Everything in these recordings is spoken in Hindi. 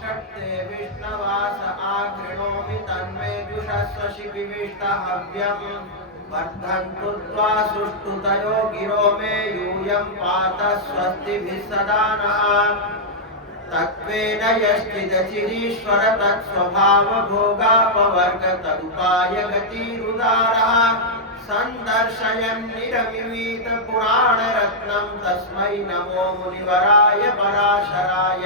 षट्ते विष्णवास आकृणोमि तन्मे जुषस्व शिपिविष्टहव्यम् वर्धन्तु त्वा सुष्ठुतयो गिरो मे यूयं पात स्वस्तिभिः सदा नः तत्त्वेन यश्चिदचिरीश्वर तत्स्वभावभोगापवर्ग तदुपाय गतिरुदारः सन्दर्शयन्निरमिमीत पुराणरत्नं तस्मै नमो मुनिवराय पराशराय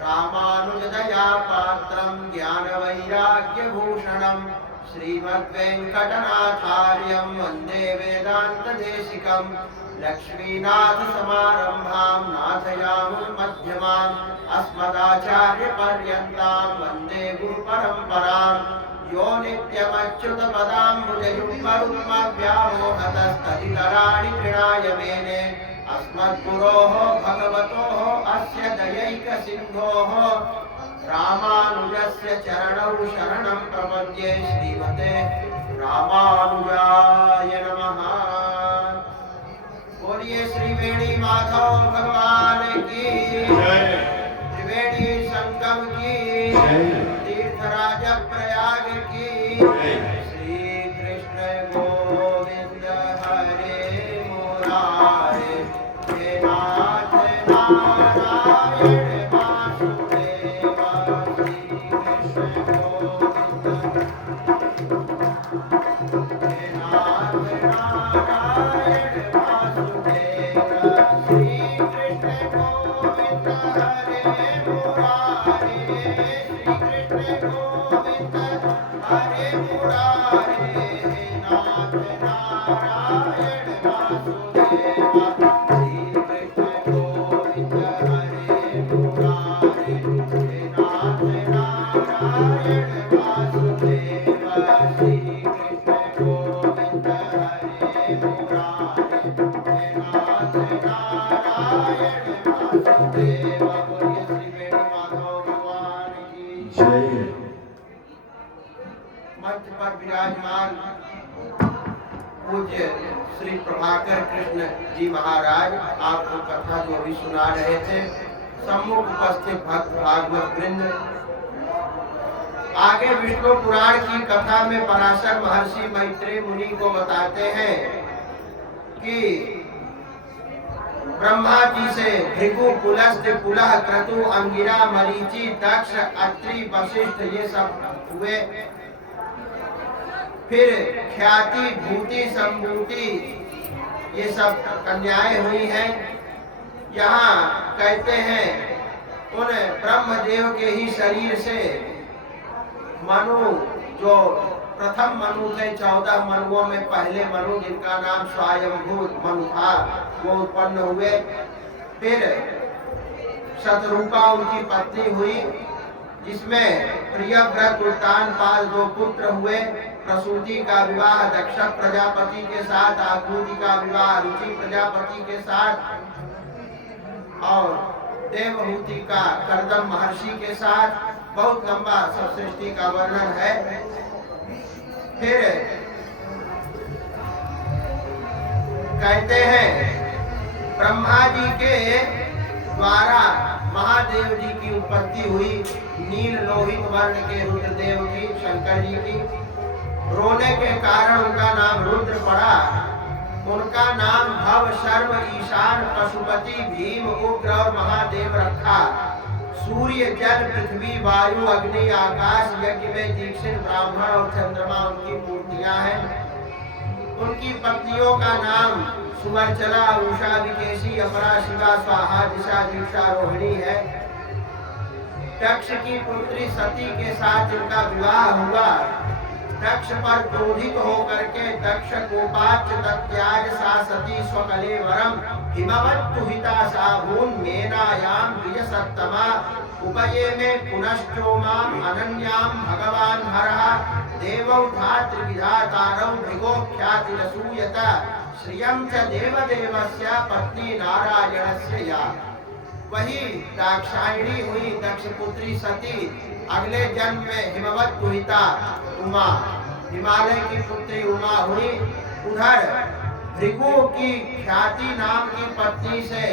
रामानुजदया पात्रं ज्ञानवैराग्यभूषणं श्रीमद्वेङ्कटनाथार्यं वन्दे वेदान्तदेशिकं लक्ष्मीनाथसमारम्भां नाथयामुन्मध्यमाम् अस्मदाचार्यपर्यन्तां वन्दे गुरुपरम्पराम् यो नित्यमच्युतपदाम्बुजयुग्मरुग्मव्यामोहतस्तदितराणि तृणाय मेने अस्मद्गुरोः भगवतोः अस्य दयैकसिन्धोः रामानुजस्य चरणौ शरणं प्रपद्ये श्रीमते रामानुजाय नमः। बोलिए श्री वेणी माधव भगवान की जय, त्रिवेणी संगम की जय, तीर्थराज प्रयाग की जय। श्री कृष्ण गोविंद हरे मुरारे हे नाथ नारायण वासुदेव श्री कृष्ण गोविंद हे नाथ नारायण वासुदेव श्री कृष्ण गोविंद हरे मुरारे श्री कृष्ण गोविंद हरे मुरारे हे नाथ नारायण वासुदेव श्री कृष्ण गोविंद हरे मुरारे हे नाथ नारायण वासुदेव श्री कृष्ण गोविंद हरे मुरारे हे नाथ नारायण वासुदेव। बोलिए श्री वेणी माधव भगवान की जय। मंच पर विराजमान पूज्य श्री प्रभाकर कृष्ण जी महाराज आपको कथा जो भी सुना रहे थे, सम्मुख उपस्थित भक्त भागवत वृंद, आगे विष्णु पुराण की कथा में पराशर महर्षि मैत्रेय मुनि को बताते हैं कि ब्रह्मा जी से भृगु, पुलस्त्य, पुलह, क्रतु, अंगिरा, मरीचि, दक्ष, अत्रि, वशिष्ठ ये सब हुए। फिर ख्याति, भूति, संभूति ये सब कन्याएं हुई हैं। यहाँ कहते हैं उन ब्रह्मदेव के ही शरीर से मनु, जो प्रथम मनु थे, 14 मनुओं में पहले मनु जिनका नाम स्वयंभू मनु था, वो उत्पन्न हुए। फिर शतरूपा उनकी पत्नी हुई, जिसमें प्रियव्रत, उत्तानपाल 2 पुत्र हुए। प्रसूति का विवाह दक्ष प्रजापति के साथ, आकृति का विवाह रुचि प्रजापति के साथ, और देवहूति का कर्दम महर्षि के साथ। बहुत लंबा सब सृष्टि का वर्णन है। फिर कहते हैं ब्रह्मा जी के द्वारा महादेव जी की उत्पत्ति हुई, नील लोहित वर्ण के रुद्रदेव की, शंकर जी की। रोने के कारण उनका नाम रुद्र पड़ा। उनका नाम भव, शर्व, ईशान, पशुपति, भीम, उग्र और महादेव रखा। सूर्य, जल, पृथ्वी, वायु, अग्नि, आकाश, यज्ञ में दीक्षित ब्राह्मण और चंद्रमा उनकी मूर्तियां हैं। उनकी पत्नियों का नाम सुमर्चला, उषा, विकेशी, अपरा, शिवा, स्वाहा, दिशा, दीक्षा, रोहिणी है। दक्ष की पुत्री सती के साथ जिनका विवाह हुआ, दक्ष पर क्रोधित होकर के दक्ष कोपाच तत्याज सा सती स्वकलेवरम हिमवत्तुहिता साभून मेनायाम द्विजसत्तमा उपये में पुनश्चोमाम अनन्याम भगवान हरः देवौ धातृविधातारौ भृगो ख्यातिरसूयत श्रियं च देवदेवस्य पत्नी नारायणस्य या। वही दाक्षायणी हुई दक्ष पुत्री सती, अगले जन्म में हिमवत दुहिता उमा, हिमालय की पुत्री उमा हुई। उधर भृगु की ख्याति नाम की पत्नी से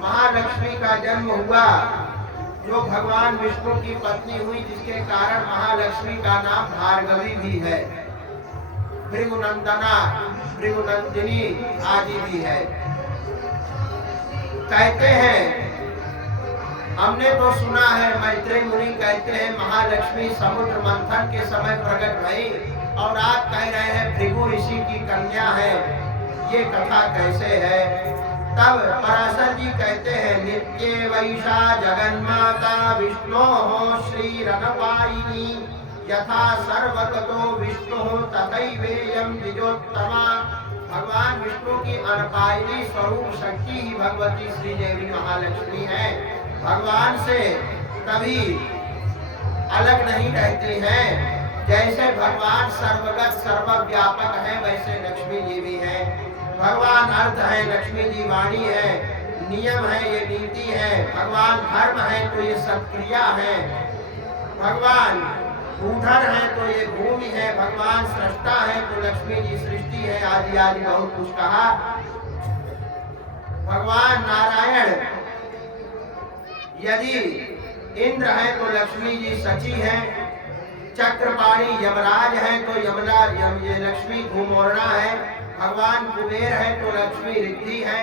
महालक्ष्मी का जन्म हुआ। जो भगवान विष्णु की पत्नी हुई, जिसके कारण महालक्ष्मी का नाम भार्गवी भी है, भृगुनंदना, भृगुनंदिनी आदि भी है। कहते हैं, हमने तो सुना है, मैत्रेय मुनि कहते हैं महालक्ष्मी समुद्र मंथन के समय प्रकट भई, और आप कह रहे हैं भृगु ऋषि की कन्या है, ये कथा कैसे है? तब पराशर जी कहते हैं, नित्ये वैशा जगन्माता विष्णोः श्रीरनपायिनी, यथा सर्वगतो विष्णुः तथैवेयं द्विजोत्तमा। भगवान विष्णु की अनपायिनी स्वरूप शक्ति ही भगवती श्री देवी महालक्ष्मी है। भगवान से कभी अलग नहीं रहती हैं। जैसे भगवान सर्वगत सर्वव्यापक है, वैसे लक्ष्मी जी भी है। भगवान अर्थ है, लक्ष्मी जी वाणी है, नियम है, ये नीति है। भगवान धर्म है तो ये सत्क्रिया है। भगवान ऊधर है तो ये भूमि है। भगवान सृष्टा है तो लक्ष्मी जी सृष्टि है, आदि आदि बहुत कुछ कहा। भगवान नारायण यदि इंद्र है तो लक्ष्मी जी सची है। चक्रपाणी यमराज है तो ये लक्ष्मी घुमोरना है। भगवान कुबेर है तो लक्ष्मी रिद्धि है।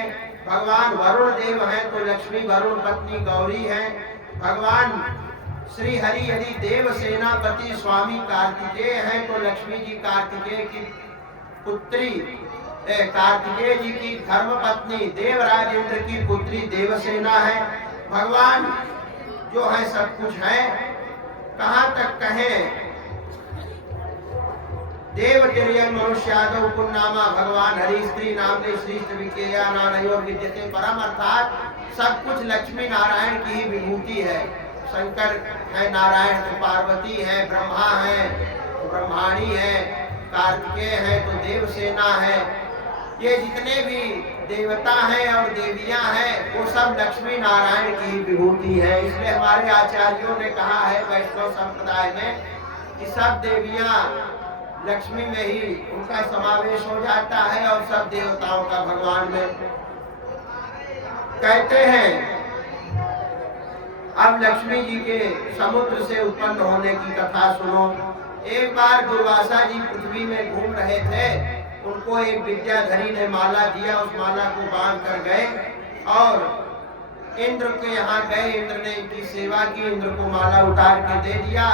भगवान वरुण देव है तो लक्ष्मी वरुण पत्नी गौरी है। भगवान श्री हरि यदि देव सेनापति स्वामी कार्तिकेय है तो लक्ष्मी जी कार्तिकेय की पुत्री, कार्तिकेय जी की धर्मपत्नी देवराज इंद्र की पुत्री देवसेना है। भगवान जो है सब कुछ है। कहाँ तक कहें, देव तिर्यन मनुष्यादौ पुन्नामा, भगवान हरि स्त्री नामने श्रीष्ट विकेया नानयोर विद्यते परम, अर्थात सब कुछ लक्ष्मी नारायण की ही विभूति है। शंकर है, नारायण तो पार्वती है, ब्रह्मा है तो ब्रह्माणी है, कार्तिकेय है तो देवसेना है। ये जितने भी देवता हैं और देवियां हैं, वो सब लक्ष्मी नारायण की ही विभूति है। इसलिए हमारे आचार्यों ने कहा है वैष्णव संप्रदाय में कि सब देवियां लक्ष्मी में ही उनका समावेश हो जाता है और सब देवताओं का भगवान में। कहते हैं अब लक्ष्मी जी के समुद्र से उत्पन्न होने की कथा सुनो। एक बार दुर्वासा जी पृथ्वी में घूम रहे थे, उनको एक विद्याधरी ने माला दिया, उस माला को बांध कर गए और इंद्र के यहाँ गए। इंद्र ने इनकी सेवा की, इंद्र को माला उतार के दे दिया।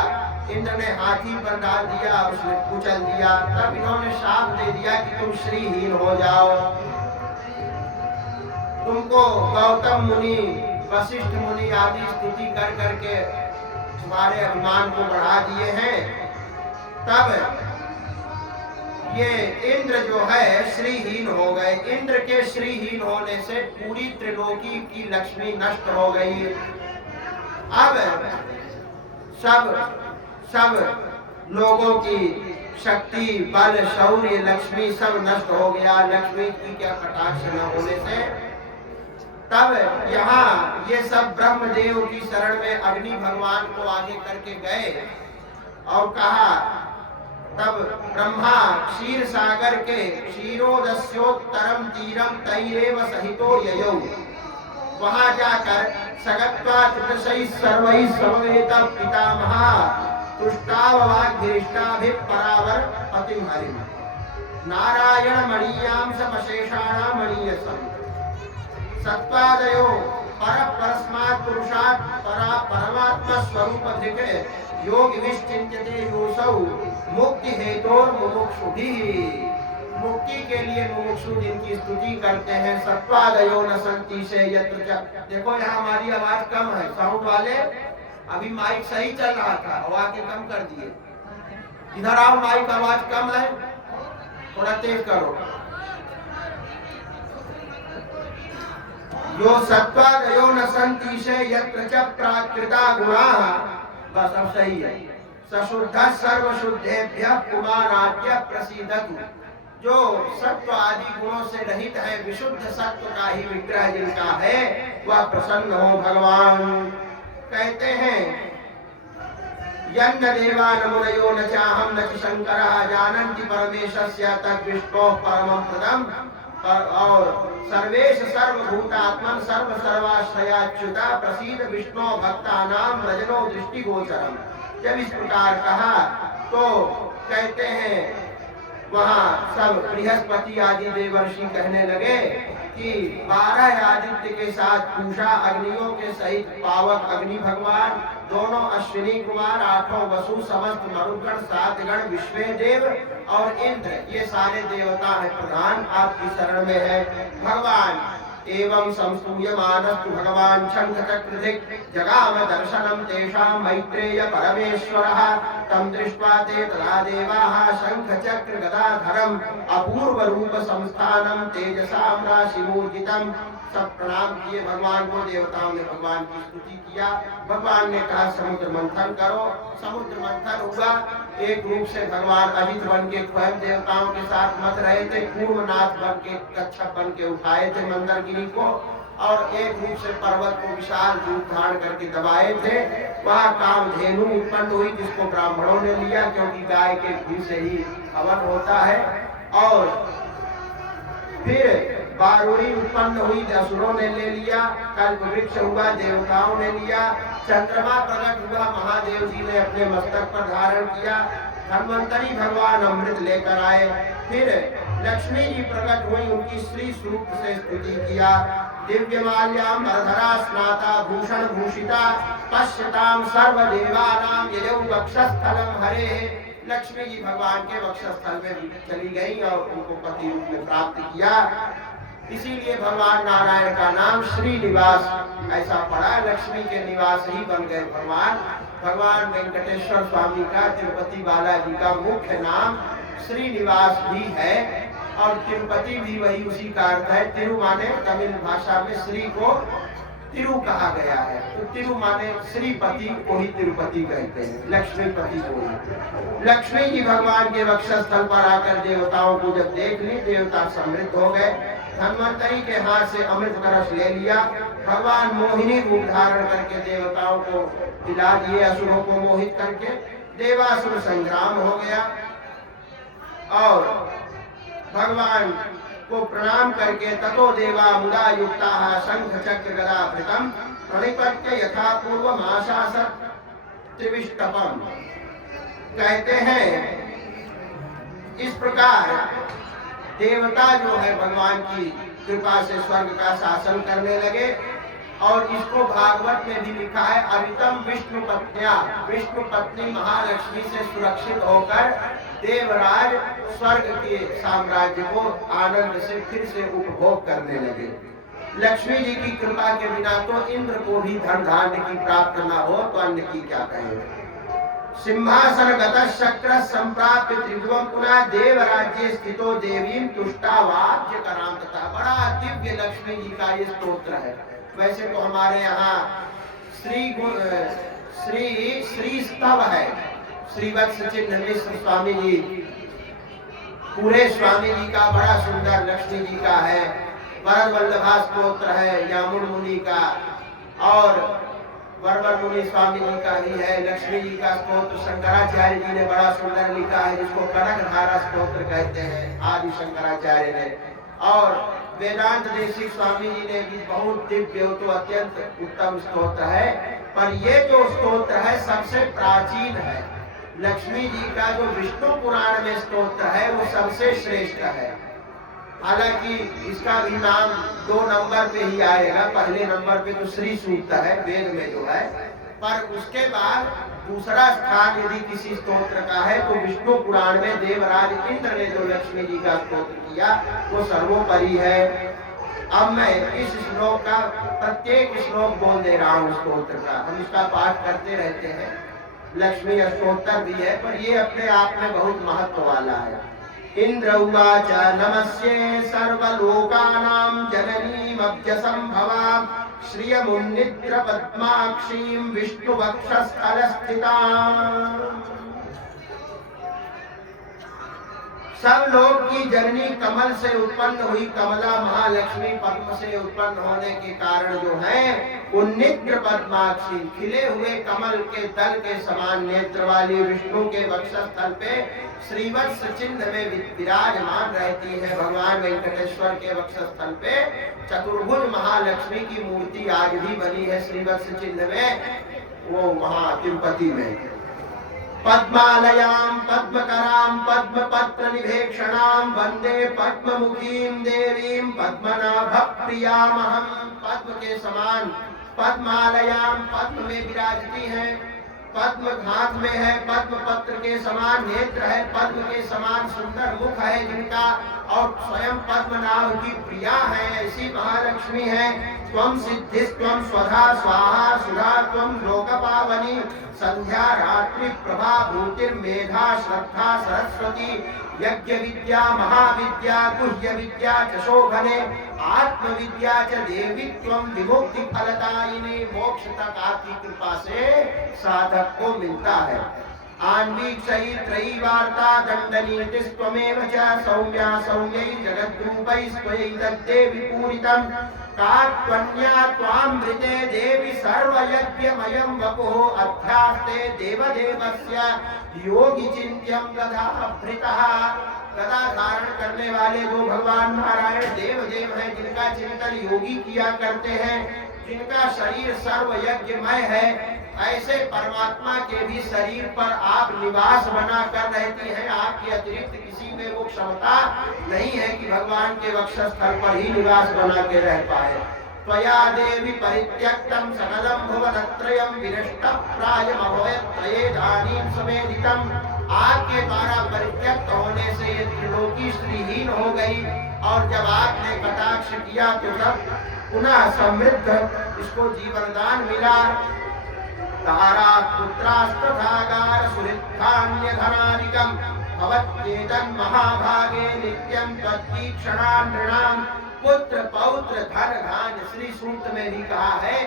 इंद्र ने हाथी पर डाल दिया, उसने कुचल दिया। तब इन्होंने शाप दे दिया कि तुम श्रीहीन हो जाओ, तुमको गौतम मुनि, वशिष्ठ मुनि आदि स्तुति कर करके तुम्हारे अभिमान को बढ़ा दिए हैं। तब ये इंद्र जो है श्रीहीन हो गए। इंद्र के श्रीहीन होने से पूरी त्रिलोकी की लक्ष्मी नष्ट हो गई। अब सब लोगों की शक्ति, बल, शौर्य, लक्ष्मी सब नष्ट हो गया लक्ष्मी की क्या कटाक्ष न होने से। तब यहाँ ये सब ब्रह्मदेव की शरण में अग्नि भगवान को आगे करके गए और कहा। तब ब्रह्मा क्षीर सागर के क्षीरोदस्योत्तरम तीरम तैरेव सहितो ययौ, वहां जाकर सगत्वा त्रिदशै सर्वै समवेत पितामहा तुष्टाववाग्भिरिष्टाभिः परावर पतिं हरिं नारायण मणीयां समशेषाणां मणीयसम् सत्वादयो परस्मात् पुरुषात् परमात्मा स्वरूप धृके योग विश्चिन्त्यते योसौ मुक्ति हेतोर मुमुक्षुभिः। मुक्ति के लिए मुमुक्षु जिनकी स्तुति करते हैं। सत्वादयो न संति से यत्र च। देखो यहाँ हमारी आवाज कम है, साउंड वाले अभी माइक सही चल रहा था, आवाज के कम कर दिए। इधर आओ, माइक आवाज कम है, थोड़ा तेज करो। यो सत्वादयो न संति से यत्र च प्राकृता गुणाः, बस अब सही है। सशुद्ध सर्वशुद्धेभ्यः पुमानाद्य प्रसीदतु, जो सत्व आदि गुणों से रहित है, विशुद्ध सत्व का ही विग्रह जिनका है, वह प्रसन्न हो भगवान। कहते हैं यन्न देवान मुनयो न चाहम न च शंकरः जानन्ति परमेशस्य तद्विष्णोः परमं पदम् और सर्वेश सर्वभूतात्मन सर्व सर्वाश्रयाच्युता प्रसीद विष्णु भक्तानाम रजनो दृष्टि गोचरम। जब इस प्रकार कहा तो कहते हैं वहां सब बृहस्पति आदि देवर्षि कहने लगे कि 12 आदित्य के साथ पूषा अग्नियों के सहित पावक अग्नि भगवान, दोनों अश्विनी कुमार, 8 वसु, समस्त मरुगण, 7 गण, विश्वे देव और इंद्र, ये सारे देवता है प्रधान आपकी शरण में है भगवान। एवं संस्तूयमानस्तु भगवान शंख चक्रधिक जगाम दर्शनम तेषां मैत्रेय परमेश्वरः तम दृष्ट्वा ते तदा देवाः शंख चक्र गदाधरम अपूर्व रूप संस्थानम तेजसा राशिमूर्जितम। सब प्रणाम किए भगवान को, देवताओं ने भगवान की स्तुति किया। भगवान ने कहा समुद्र मंथन करो, समुद्र मंथन हुआ। एक रूप से भगवान अजित बन के स्वयं देवताओं के साथ मत रहे थे, कूर्मनाथ बन के कच्छप बन के उठाए थे मंदरगिरी को, और एक रूप से पर्वत को विशाल रूप धारण करके दबाए थे। वहाँ कामधेनु उत्पन्न हुई जिसको ब्राह्मणों ने लिया, क्योंकि गाय के घी से ही हवन होता है। और फिर बारुणी उत्पन्न हुई, असुरों ने ले लिया। कल्प वृक्ष हुआ, देवताओं ने लिया। चंद्रमा प्रकट हुआ, महादेव जी ने अपने मस्तक पर धारण किया। धन्वंतरी भगवान अमृत लेकर आए। फिर लक्ष्मी जी प्रकट हुई, उनकी श्री स्वरूप से स्तुति किया। दिव्यमाल्याम अधरा स्नाता भूषण भूषिता पश्यताम सर्वदेवानाम ययौ वक्षस्थलम हरे। लक्ष्मी जी भगवान के वक्षस्थल में चली गई और उनको पति रूप में प्राप्त किया। इसीलिए भगवान नारायण का नाम श्रीनिवास ऐसा पड़ा, लक्ष्मी के निवास ही बन गए भगवान। भगवान वेंकटेश्वर स्वामी का, तिरुपति बालाजी का मुख्य नाम श्रीनिवास भी है, और तिरुपति भी वही उसी का अर्थ है। तिरु माने तमिल भाषा में श्री को तिरु कहा गया है, तो तिरु माने श्रीपति को ही तिरुपति कहते हैं, लक्ष्मीपति को ही। लक्ष्मी जी भगवान के वक्षस्थल पर आकर देवताओं को जब देख ली, देवता समृद्ध हो गए। धन्वंतरी के हाथ से अमृत कलश ले लिया। भगवान मोहिनी रूप धारण करके देवताओं को हिला दिए, असुरों को मोहित करके। देवासुर संग्राम हो गया और भगवान को प्रणाम करके ततो देवा मुदा युक्ता शंख चक्र गदा भृतम प्रणिपत्य यथा पूर्व माशासत त्रिविष्टपम। कहते हैं इस प्रकार देवता जो है भगवान की कृपा से स्वर्ग का शासन करने लगे। और इसको भागवत में भी लिखा है, अवितम विष्णु पत्निया, विष्णु पत्नी महालक्ष्मी से सुरक्षित होकर देवराज स्वर्ग के साम्राज्य को आनंद से फिर से उपभोग करने लगे। लक्ष्मी जी की कृपा के बिना तो इंद्र को भी धन धान्य की प्राप्त न हो तो अन्य की क्या कहें। सिंहासन गतः शक्र संप्राप्य त्रिभुवन पुनः देवराज्य स्थितो देवीं तुष्टावाद्य कराम। तथा बड़ा दिव्य लक्ष्मी जी का ये स्तोत्र है। वैसे तो हमारे यहाँ श्री स्तव है, श्रीवत्स चिन्ह मिश्र स्वामी जी, पूरे स्वामी जी का बड़ा सुंदर लक्ष्मी जी का है। वरद वल्लभा स्तोत्र है यामुन मुनि का, और वरवर मुनि स्वामी जी का भी है। लक्ष्मी जी का स्तोत्र शंकराचार्य जी ने बड़ा सुंदर लिखा है, जिसको कनक धारा स्तोत्र कहते हैं, आदि शंकराचार्य ने। और वेदांत देशिक स्वामी जी ने भी बहुत दिव्य, तो अत्यंत उत्तम स्तोत्र है। पर ये जो स्तोत्र है सबसे प्राचीन है। लक्ष्मी जी का जो विष्णु पुराण में स्तोत्र है वो सबसे श्रेष्ठ है। हालांकि इसका भी नाम 2 नंबर पे ही आएगा। पहले नंबर पे तो श्री सूक्त है वेद में जो है, पर उसके बाद दूसरा स्थान यदि किसी स्तोत्र का है तो विष्णु पुराण में देवराज इंद्र ने जो लक्ष्मी जी का स्तोत्र किया वो सर्वोपरि है। अब मैं इस श्लोक का प्रत्येक श्लोक बोल दे रहा हूँ स्तोत्र का, हम इसका पाठ करते रहते हैं। लक्ष्मी स्तोत्र भी है, पर ये अपने आप में बहुत महत्व वाला है। इंद्र उवाच नमस्ये सर्वलोकानां जननीमब्जसंभवां श्रियमुन्निद्र पद्माक्षीं विष्णुवक्षस्थलस्थितां। सब लोग की जननी कमल से उत्पन्न हुई कमला महालक्ष्मी पद्म से उत्पन्न होने के कारण जो है उन्निद्र पद्माक्षी, खिले हुए कमल के दल के समान नेत्र वाली विष्णु के वक्षस्थल पे श्रीवत्स चिन्ह में विराजमान रहती है। भगवान वेंकटेश्वर के वक्षस्थल पे चतुर्भुज महालक्ष्मी की मूर्ति आज भी बनी है श्रीवत्स चिन्ह में, वो वहां तिरुपति में। पद्मालयां पद्मकरां पद्मपत्र निभेक्षणां वंदे पद्ममुखीं देवीं पद्मनाभप्रियामहं। पद्म के समान पद्मालयां, पद्म में विराजती हैं, पद्म हाथ में है, पद्म पत्र के समान नेत्र है, पद्म के समान सुंदर मुख है जिनका, और स्वयं पद्मनाभ की प्रिया है, ऐसी महालक्ष्मी है। त्वं सिद्धिस्त्वं स्वधा स्वाहा सुधा त्वं लोकपावनी, संध्या रात्रि प्रभा भूतिर्मेधा श्रद्धा सरस्वती, यज्ञ विद्या महाविद्या गुह्य विद्या च शोभने, आत्मविद्या च देवी त्वं विमुक्ति फलदायिनी। मोक्ष तक आपकी कृपा से साधक को मिलता है। आन्वीक सही त्रयी वार्ता दंडनीतिस्त्वमेव च सौम्या सौम्यै जगद्रूपैस्त्वयैतद्देवि पूरितं, कात्वन्या त्वामृते देवी सर्वयज्ञमयं वपुः, अध्यास्ते देवदेवस्य योगी चिन्त्यं गदाभृतः। गदा धारण करने वाले जो भगवान नारायण देव देव हैं, जिनका चिंतन योगी किया करते हैं, जिनका शरीर सर्व यज्ञमय है, ऐसे परमात्मा के भी शरीर पर आप निवास बना कर रहती हैं। आपके अतिरिक्त किसी में वो क्षमता नहीं है कि भगवान के वक्षस्थल पर ही निवास बना के रह पाए। त्वया देवी परित्यक्तं सकलं भुवनत्रयं विनष्टप्रायमभवत् त्रयेधानीं समेधितम्। आपके द्वारा परित्यक्त होने से ये त्रिलोकी श्रीहीन हो गई, और जब आपने कटाक्ष किया तो तब पुनः समृद्ध इसको जीवनदान मिला। तारा पुत्रास्तथागार सुहृद्धान्य धनादिकं भवत्येतन् महाभागे नित्यं त्वद्दीक्षणां नृणां। पुत्र पौत्र धन धान्य, श्री सूक्त में भी कहा है,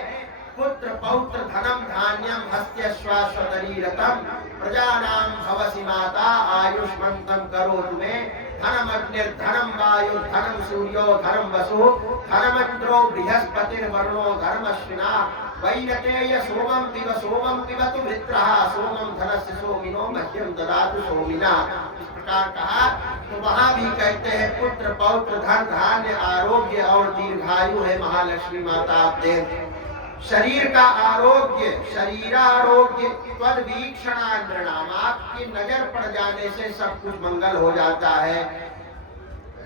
पुत्र पौत्र धनम धान्यम हस्त्यश्वाश्वतरीरतम, प्रजानां भवसि माता आयुष्मन्तं करोतु मे। धनमग्निर्धनं वायु धनं सूर्यो धनं वसु धनमंत्रो बृहस्पतिर्वरुणो धर्मश्विना, वैनतेय सोमं पिबतु वृत्रः, सोमं धनस्य सोमिनो मह्यं ददातु सोमिना। इस प्रकार कहा। तो वहां भी कहते हैं पुत्र पौत्र धन धान्य आरोग्य और दीर्घायु है महालक्ष्मी माता। आपने शरीर का आरोग्य, शरीरारोग्य त्वद्वीक्षणाग्रणाम, आपकी नजर पड़ जाने से सब कुछ मंगल हो जाता है।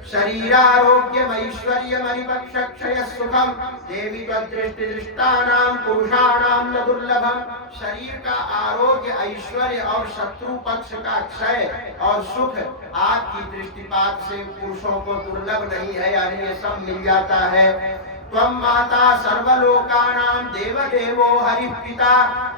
शरीरारोग्यम ऐश्वर्यम परिपक्षक्षय सुखम, देवी त्वदृष्टि दृष्टानां पुरुषाणां न दुर्लभम। शरीर का आरोग्य, ऐश्वर्य और शत्रु पक्ष का क्षय और सुख आपकी दृष्टिपात से पुरुषों को दुर्लभ नहीं है, यानी ये सब मिल जाता है। त्वं माता सर्वलोकानां देवदेवो हरिः पिता,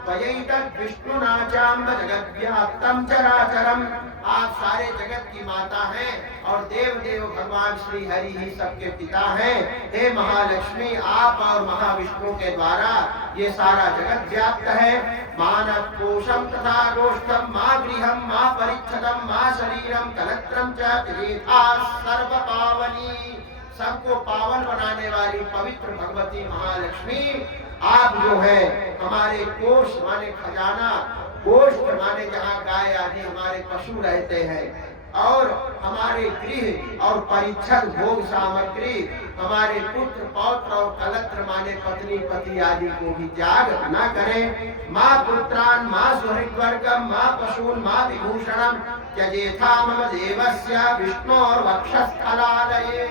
त्वयैतद् विष्णुना चाम्ब जगद्व्याप्तं चराचरम्। आप सारे जगत की माता हैं और देव देव भगवान श्री हरि ही सबके पिता हैं। हे महालक्ष्मी, आप और महाविष्णु के द्वारा ये सारा जगत व्याप्त है। मानव कोशम तथा गोष्ठम मा गृहम मा परिच्छदम मा शरीरम कलत्रम च त्रिथा सर्व पावनी। सबको पावन बनाने वाली पवित्र भगवती महालक्ष्मी आप जो है हमारे कोष माने खजाना, गोष्ठ माने जहाँ गाय आदि हमारे पशु रहते हैं, और हमारे गृह और परिच्छद भोग सामग्री, हमारे पुत्र पौत्र और कलत्र माने पत्नी पति आदि को भी त्याग न करें। माँ पुत्रान माँ सुहृद्वर्गम माँ पशून माँ विभूषणम त्यजेथा मम देवस्य विष्णु और वक्षस्थलालये।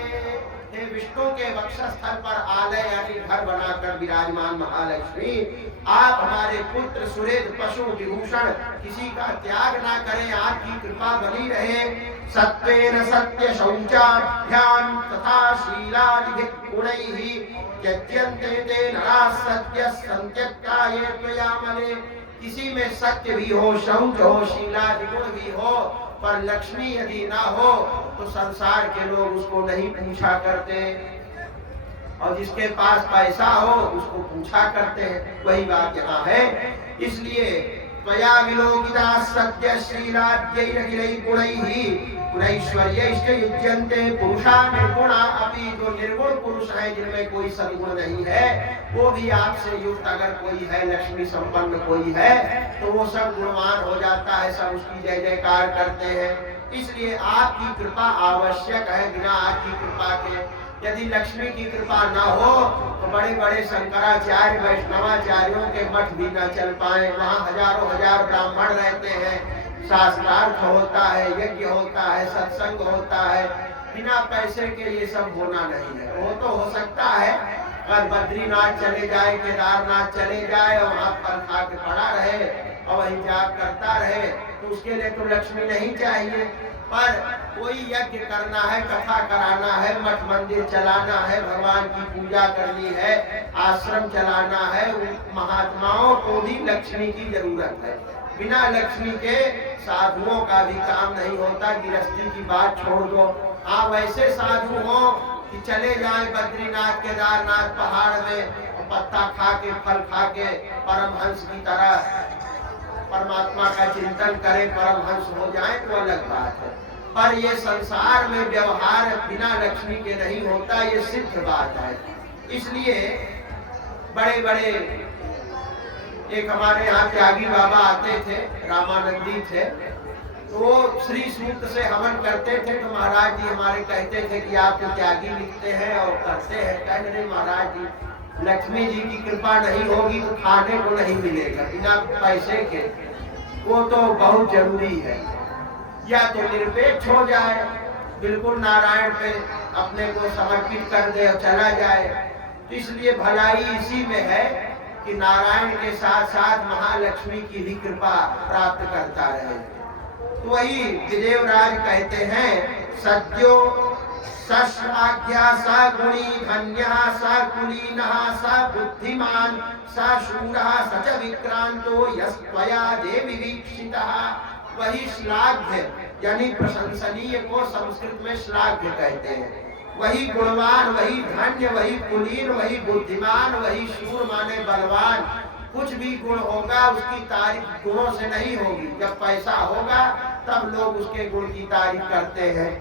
हे विष्णु के वक्षस्थल पर आलय यानी घर बनाकर विराजमान महालक्ष्मी, आप हमारे पुत्र सुहृद पशु विभूषण किसी का त्याग ना करें, आपकी कृपा बनी रहे। सत्वेन सत्य शौचाभ्याम तथा शीलादिभिः गुणैः यज्यन्ते ते नराः सत्य संत्यक्ता ये त्वयामले। किसी में सत्य भी हो, शौच हो, शीलादि गुण भी हो, पर लक्ष्मी यदि ना हो तो संसार के लोग उसको नहीं पूछा करते, और जिसके पास पैसा हो उसको पूछा करते हैं। वही बात यहाँ है। इसलिए त्वया विलोकिता सत्य श्रीराज्यैरखिलैः गुणैः गुणैश्वर्यैश्च युज्यन्ते पुरुषा निर्गुणा अपि। जो निर्गुण पुरुष है जिनमें कोई सद्गुण नहीं है, वो भी आपसे युक्त अगर कोई है, लक्ष्मी संपन्न कोई है, तो वो सब गुणवान हो जाता है, सब उसकी जय जयकार करते हैं। इसलिए आपकी कृपा आवश्यक है। बिना आपकी कृपा के यदि लक्ष्मी की कृपा न हो तो बड़े बड़े शंकराचार्य वैष्णवाचार्यों के मठ भी न चल पाए। वहाँ हजारों हजार ब्राह्मण रहते हैं, शास्त्रार्थ होता है, यज्ञ होता है, सत्संग होता है। बिना पैसे के ये सब होना नहीं है। वो तो हो सकता है अगर बद्रीनाथ चले जाए, केदारनाथ चले जाए और वहाँ फल खा के पड़ा रहे और वही जाप करता रहे, तो उसके लिए तो लक्ष्मी नहीं चाहिए। पर कोई यज्ञ करना है, कथा कराना है, मठ मंदिर चलाना है, भगवान की पूजा करनी है, आश्रम चलाना है, महात्माओं को भी लक्ष्मी की जरूरत है। बिना लक्ष्मी के साधुओं का भी काम नहीं होता। गृहस्थी की बात छोड़ दो, आप ऐसे साधु हो कि चले जाए बद्रीनाथ केदारनाथ पहाड़ में, पत्ता खा के फल खा के परमहंस की तरह परमात्मा का चिंतन करें, परमहंस हो जाए तो अलग बात है। पर ये संसार में व्यवहार बिना लक्ष्मी के नहीं होता, ये सिद्ध बात है। इसलिए बड़े बड़े एक हमारे यहाँ त्यागी बाबा आते थे, रामानंदी थे, तो वो श्री सूक्त से हवन करते थे। तो महाराज जी हमारे कहते थे कि आप तो त्यागी लिखते हैं और करते हैं। कहते थे महाराज जी, लक्ष्मी जी की कृपा नहीं होगी तो खाने को नहीं मिलेगा बिना पैसे के, वो तो बहुत जरूरी है। या तो निरपेक्ष हो जाए, बिल्कुल नारायण पे अपने को समर्पित कर दे और चला जाए। तो इसलिए भलाई इसी में है कि नारायण के साथ साथ महालक्ष्मी की भी कृपा प्राप्त करता रहे। तो वही विदेवराज कहते हैं, सद्यो सश्लाघ्या स गुणी धन्यः स कुलीनः स बुद्धिमान स शूरः स च विक्रांतो यस्त्वया देवी वीक्षितः। वही श्लाघ्य यानी प्रशंसनीय को संस्कृत में श्लाघ्य कहते हैं। वही गुणवान, वही धन्य, वही कुलीन, वही बुद्धिमान, वही शूर माने बलवान। कुछ भी गुण होगा उसकी तारीफ गुणों से नहीं होगी। जब पैसा होगा तब लोग उसके गुण की तारीफ करते हैं।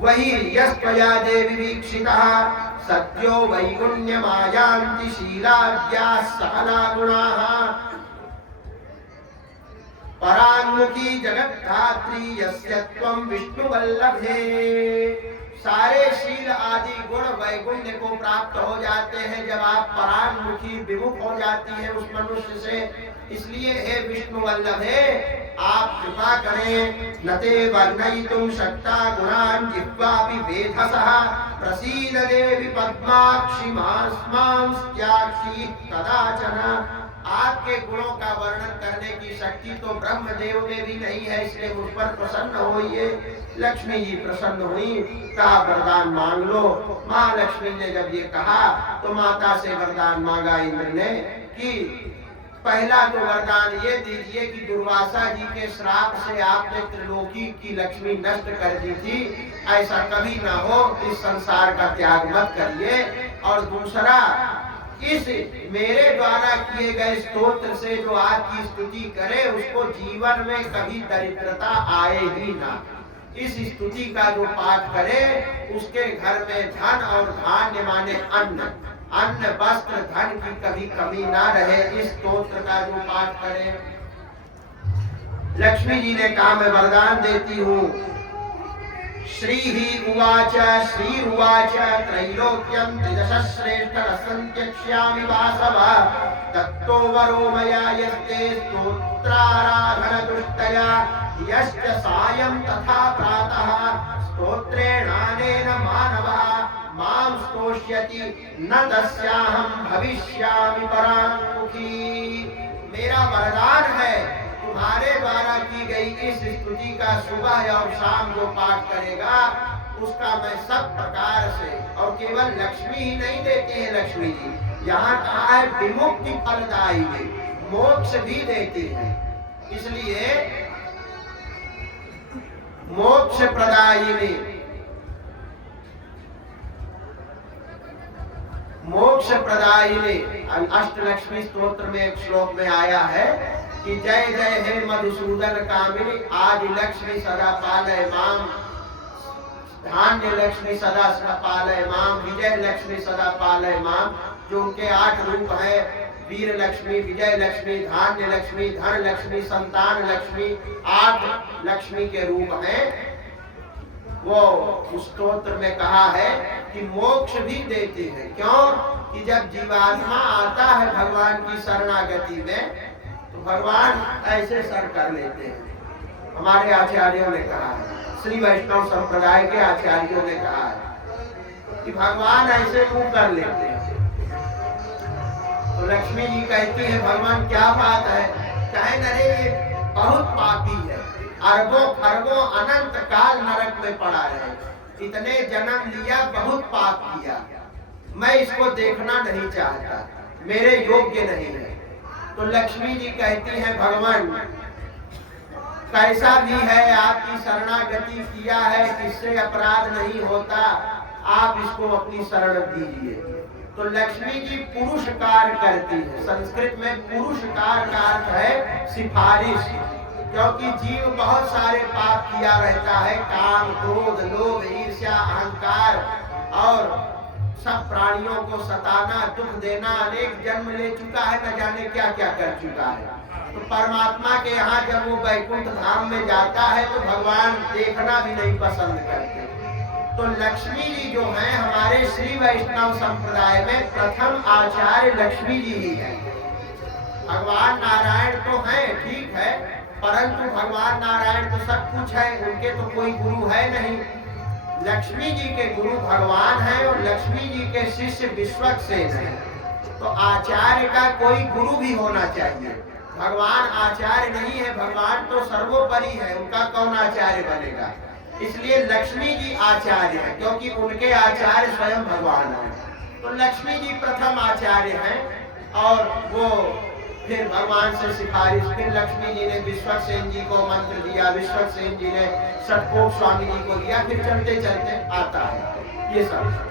वही यस्त्वया देवी वीक्षितः सत्यो वैगुण्यमायान्ति शीलाद्याः सकला गुणाः परान्मुखी जगद्धात्री यस्य त्वं विष्णुवल्लभे। सारे शील आदि गुण वैगुण्य को प्राप्त हो जाते हैं जब आप परान्मुखी विमुख हो जाती है उस मनुष्य से। इसलिए हे विष्णु वल्लभे, आप कृपा करें। नते वर्णयितुं शक्ता गुणान् जिह्वापि वेधसः प्रसीद देवी पद्माक्षी मास्मांस्त्याक्षी कदाचन। आपके गुणों का वर्णन करने की शक्ति तो ब्रह्मदेव में भी नहीं है, इसलिए मुझ पर प्रसन्न होइए। लक्ष्मी जी प्रसन्न हुई, कहा वरदान मांग लो। महालक्ष्मी ने जब ये कहा तो माता से वरदान मांगा इंद्र ने कि पहला तो वरदान ये दीजिए कि दुर्वासा जी के श्राप से आपने त्रिलोकी की लक्ष्मी नष्ट कर दी थी, ऐसा कभी ना हो, इस संसार का त्याग मत करिए। और दूसरा, इस मेरे द्वारा किए गए स्तोत्र से जो आपकी स्तुति करे उसको जीवन में कभी दरिद्रता आए ही ना। इस स्तुति का जो पाठ करे उसके घर में धन और धान्य माने अन्न, अन्न वस्त्र धन की कभी कमी ना रहे। इस स्तोत्र का जो पाठ करे, लक्ष्मी जी ने कहा मैं वरदान देती हूँ। श्री उवाच श्री उवाच त्रैलोक्यं त्रिदशश्रेष्ठ रसन्त्यक्ष्यामि वासव दत्तो वरो मया यस्ते स्तोत्राराधन तुष्टया यश्च सायं तथा प्रातः स्तोत्रेणानेन मानवः मां स्तोष्यति न तस्याहं भविष्यामि पराङ्मुखी। मेरा वरदान है, तुम्हारे द्वारा की गई इस स्तुति का सुबह और शाम जो पाठ करेगा उसका मैं सब प्रकार से, और केवल लक्ष्मी ही नहीं देती है लक्ष्मी जी, यहाँ कहा है विमुक्ति फलदायिनी, मोक्ष भी देती है। इसलिए मोक्ष प्रदायिनी, मोक्ष प्रदायिनी अष्टलक्ष्मी स्तोत्र में एक श्लोक में आया है कि जय जय हे मधुसूदन कामिनी, आज लक्ष्मी सदा पालय माम, धान्य लक्ष्मी सदा पालय माम, विजय लक्ष्मी सदा पालय माम। जो उनके 8 रूप है, वीर लक्ष्मी, विजय लक्ष्मी, धान्य लक्ष्मी, धन लक्ष्मी, संतान लक्ष्मी, 8 लक्ष्मी के रूप हैं। वो उस स्तोत्र में कहा है कि मोक्ष भी देती है। क्यों? कि जब जीवात्मा आता है भगवान की शरणागति में, तो भगवान ऐसे सर कर लेते हैं। हमारे आचार्यों ने कहा है, श्री वैष्णव संप्रदाय के आचार्यों ने कहा है कि भगवान ऐसे मुंह कर लेते हैं। तो लक्ष्मी जी कहती है, भगवान क्या बात है? कहे अरे ये बहुत पापी है, अरबों खरबों अनंत काल नरक में पड़ा है, इतने जन्म लिया, बहुत पाप किया, मैं इसको देखना नहीं चाहता, मेरे योग्य नहीं है। तो लक्ष्मी जी कहती है, भगवान कैसा भी है, आपकी शरणागति किया है, इससे अपराध नहीं होता, आप इसको अपनी शरण दीजिए। तो लक्ष्मी जी पुरुषकार करती है। संस्कृत में पुरुषकार का अर्थ है सिफारिश, क्योंकि जीव बहुत सारे पाप किया रहता है, काम, क्रोध, लोभ, ईर्ष्या, अहंकार, और सब प्राणियों को सताना, दुख देना, अनेक जन्म ले चुका है, न जाने क्या क्या कर चुका है। तो परमात्मा के यहाँ जब वो वैकुंठ धाम में जाता है तो भगवान देखना भी नहीं पसंद करते। तो लक्ष्मी जी जो हैं, हमारे श्री वैष्णव संप्रदाय में प्रथम आचार्य लक्ष्मी जी ही हैं। भगवान नारायण तो हैं, ठीक है, परंतु भगवान नारायण तो सब कुछ है, उनके तो कोई गुरु है नहीं। लक्ष्मी जी के गुरु भगवान हैं और लक्ष्मी जी के शिष्य विश्वक्सेन हैं। तो आचार्य का कोई गुरु भी होना चाहिए। भगवान आचार्य नहीं है, भगवान तो सर्वोपरि है, उनका कौन आचार्य बनेगा? इसलिए लक्ष्मी जी आचार्य है, क्योंकि उनके आचार्य स्वयं भगवान है। तो लक्ष्मी जी प्रथम आचार्य हैं और वो फिर भगवान से सिफारिश, फिर लक्ष्मी जी ने विश्वक्सेन जी को मंत्र दिया, विश्वक्सेन जी ने षटकोप स्वामी जी को दिया, फिर चलते चलते आता है ये सब।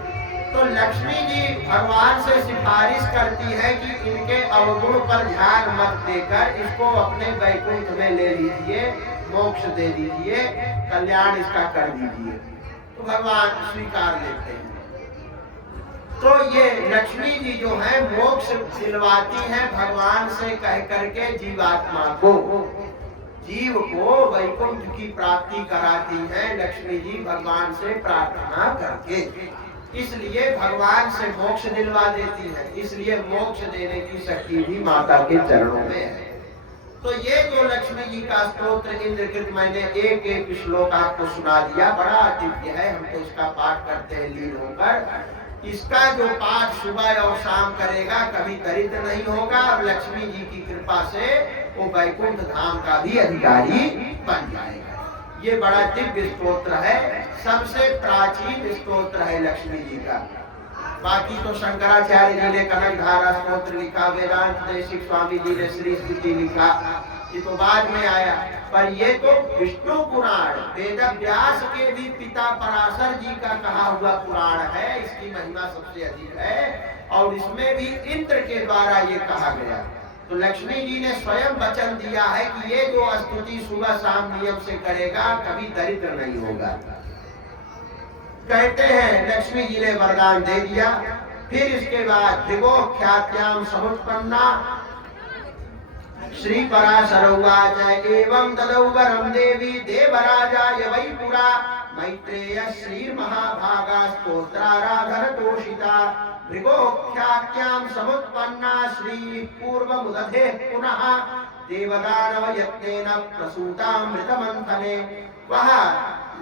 तो लक्ष्मी जी भगवान से सिफारिश करती है कि इनके अवगुण पर ध्यान मत देकर इसको अपने वैकुंठ में ले लीजिए, मोक्ष दे दीजिए, कल्याण इसका कर दीजिए। तो भगवान स्वीकार लेते हैं। तो ये लक्ष्मी जी जो है मोक्ष दिलवाती हैं भगवान से कह करके जीवात्मा को, जीव को वैकुंठ की प्राप्ति कराती हैं लक्ष्मी जी भगवान से प्रार्थना करके। इसलिए भगवान से मोक्ष दिलवा देती है, इसलिए मोक्ष देने की शक्ति भी माता के चरणों में है। तो ये जो लक्ष्मी जी का स्तोत्र इंद्रकृत मैंने एक एक श्लोक आपको सुना दिया, बड़ा दिव्य है, हम तो इसका पाठ करते हैं लीन होकर। इसका जो पाठ सुबह और शाम करेगा कभी दरिद्र नहीं होगा और लक्ष्मी जी की कृपा से वो वैकुंठ धाम का भी अधिकारी बन जाएगा। ये बड़ा दिव्य स्तोत्र है, सबसे प्राचीन स्तोत्र है लक्ष्मी जी का। बाकी तो शंकराचार्य जी ने कनकधारा स्तोत्र लिखा, वेदांत देशिक स्वामी जी ने श्री स्तुति लिखा, ये तो बाद में आया। पर ये तो विष्णु पुराण, वेद व्यास के भी पिता पराशर जी का कहा हुआ पुराण है, इसकी महिमा सबसे अधिक है और इसमें भी इंद्र के द्वारा ये कहा गया। तो लक्ष्मी जी ने स्वयं वचन दिया है कि ये जो स्तुति सुबह शाम नियम से करेगा कभी दरिद्र नहीं होगा। कहते हैं लक्ष्मी जी ने वरदान दे दिया। फिर इसके बाद भृगो ख्यात्याम समुत्पन्ना श्री पराशर उवाच एवं ददौ वरं देवी देवराजाय वै पुरा मैत्रेय श्री महाभागा स्तोत्राराधन तोषिता भृगोख्याख्यां समुत्पन्ना श्री पूर्वमुदधे पुनः देवदानव यत्नेन प्रसूतामृतमंथने। वह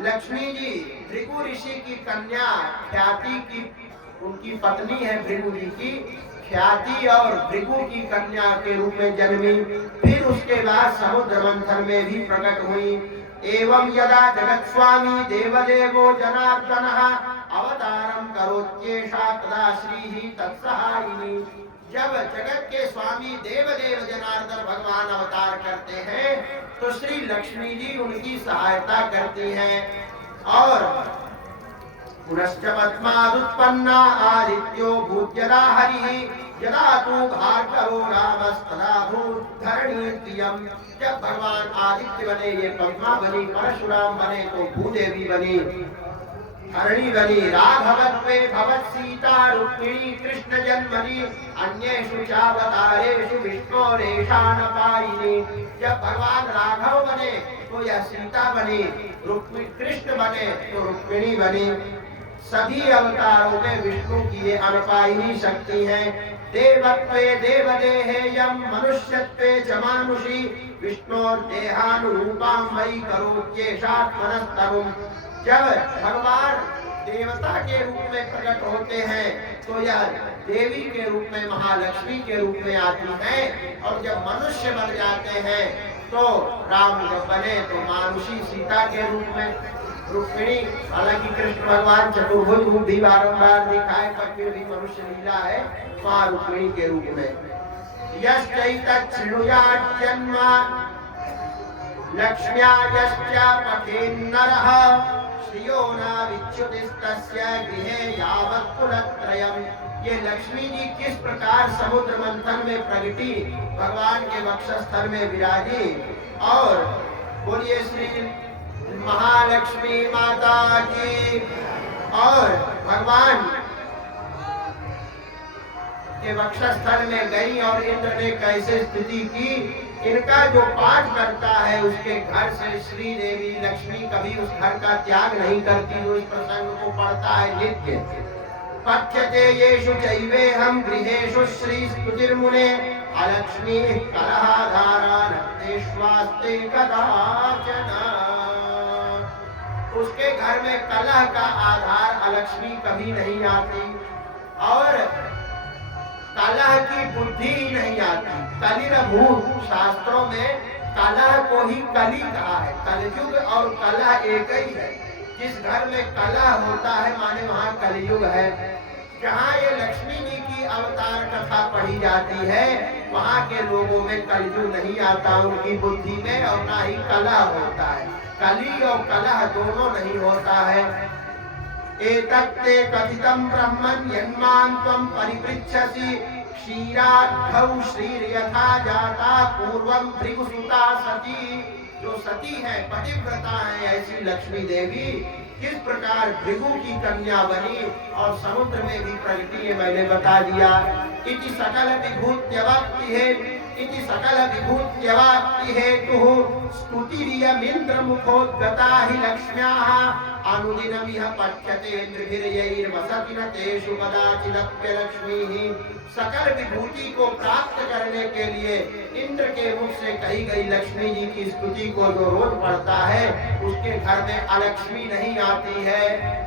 लक्ष्मी जी भृगु ऋषि की कन्या ख्याति की, उनकी पत्नी है भृगु जी की, ख्याति और भृगु की कन्या के रूप में जन्मी। फिर उसके बाद समुद्र मंथन में भी प्रकट हुई। एवं यदा जगत स्वामी देवदेवो जनार्दनः अवतारम करोत्येषा तदा श्री तत्सहायिनी। जब जगत के स्वामी देवदेव जनार्दन भगवान अवतार करते हैं तो श्री लक्ष्मी जी उनकी सहायता करती हैं। और पुनश्च पद्मादुत्पन्ना आदित्यो भूत्यदा हरिः यदा तु भार्गवो रामस्तदाभूत् धरणीप्रियम्। जब भगवान आदित्य बने, ये पद्मा बनी, परशुराम बने तो भूदेवी बनी, धरणी बनी। राघवत्वे भवत् सीता रुक्मिणी कृष्ण जन्मनि, अन्येषु चावतारेषु विष्णोरेषा न पायिनी। जब भगवान राघव बने तो यह सीता बनी, कृष्ण बने तो रुक्मिणी बनी। सभी अवतारों में विष्णु की ये अनपायिनी शक्ति है। देवत्वे देवदेहेयं मनुष्यत्वे च मानुषी, विष्णोर्देहानुरूपां मयि करोत्येषात्मनस्तनुम्। जब भगवान देवता के रूप में प्रकट होते हैं तो यह देवी के रूप में, महालक्ष्मी के रूप में आती है, और जब मनुष्य बन जाते हैं तो राम जब बने तो मानुषी सीता के रूप में, रुक्मिणी। हालांकि कृष्ण भगवान चतुर्भुज रूप भी बारंबार दिखाए, पर फिर भी मनुष्य लीला है मां रुक्मिणी के रूप में। यश्चैतच्छृणुयात् जन्म लक्ष्म्या यश्च पठेन्नरः, श्रियो न विच्युतिस्तस्य गृहे यावत् कुलत्रयम्। ये लक्ष्मी जी किस प्रकार समुद्र मंथन में प्रगटी, भगवान के वक्षस्थल में विराजी। और बोलिए श्री महालक्ष्मी माता की। और भगवान के वक्षस्थल में गई और इंद्र ने कैसे स्तुति की। इनका जो पाठ करता है उसके घर से श्री देवी लक्ष्मी कभी उस घर का त्याग नहीं करती, जो इस प्रसंग को पढ़ता है नित्य। पठ्यते येषु चैवेहं गृहेषु श्री स्तुतिर्मुने, अलक्ष्मी कलहाधारा नक्तेष्वास्ते कदाचन। उसके घर में कलह का आधार अलक्ष्मी कभी नहीं आती, और कलह की बुद्धि ही नहीं आती। कलिरभूत, शास्त्रों में कलह को ही कली कहा है। कलयुग और कलह एक ही है। जिस घर में कलह होता है माने वहाँ कलयुग है। जहाँ ये लक्ष्मी जी की अवतार कथा पढ़ी जाती है वहाँ के लोगों में कलयुग नहीं आता, उनकी बुद्धि में, और ना ही कलह होता है। कली और कलह दोनों नहीं होता है। एतत्ते कथितं ब्रह्मन् यन्मां त्वं परिपृच्छसि, क्षीराब्धौ श्रीर्यथा जाता पूर्वं भृगुसुता सती। जो सती है, पतिव्रता है, ऐसी लक्ष्मी देवी किस प्रकार भृगु की कन्या बनी और समुद्र में भी प्रगटी है, मैंने बता दिया। इति सकल विभूत्यवाप्ति है, इति सकल विभूत्यवाप्ति हेतुः स्तुतिरियमिन्द्र मुखोद्गता हि लक्ष्म्याः, अनुदिनमिह पठ्यते नृभिर्यैर्वसति न तेषु कदाचिदप्य लक्ष्मीः। सकल विभूति को प्राप्त करने के लिए इंद्र के मुख से कही गई लक्ष्मी जी की स्तुति को जो रोज पढ़ता है उसके घर में अलक्ष्मी नहीं आती है।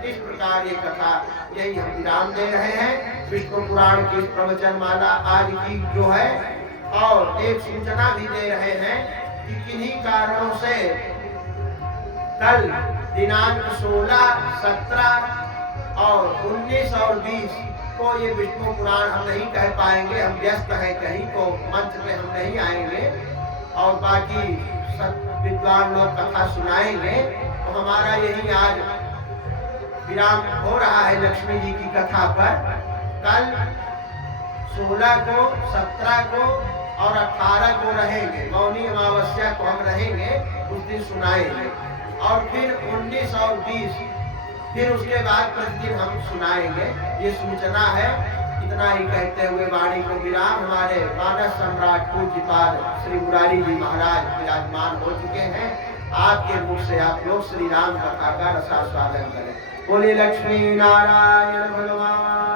इस प्रकार ये कथा, यही हम विराम दे रहे हैं विष्णु पुराण की प्रवचन माला आज की जो है, और एक सूचना भी दे रहे हैं कि किन्हीं कारणों से कल दिनांक 16, 17 और 19 और 20 को ये विष्णु पुराण हम नहीं कह पाएंगे। हम व्यस्त हैं कहीं, तो मंच पे हम नहीं आएंगे, और बाकी सब विद्वान लोग कथा सुनाएंगे। तो हमारा यही आज विराम हो रहा है लक्ष्मी जी की कथा पर। कल 16 को, 17 को और 18 को रहेंगे, मौनी अमावस्या को हम रहेंगे, उस दिन सुनाएंगे। और फिर 19 और 20 फिर उसके बाद प्रतिदिन हम सुनाएंगे। ये सूचना है। इतना ही कहते हुए वाणी को विराम। हमारे मानस सम्राट पूज्यपाद श्री मुरारी जी महाराज विराजमान हो चुके हैं। आपके मुख से आप लोग श्री राम कथा का रसास्वादन करें। बोले लक्ष्मी नारायण भगवान।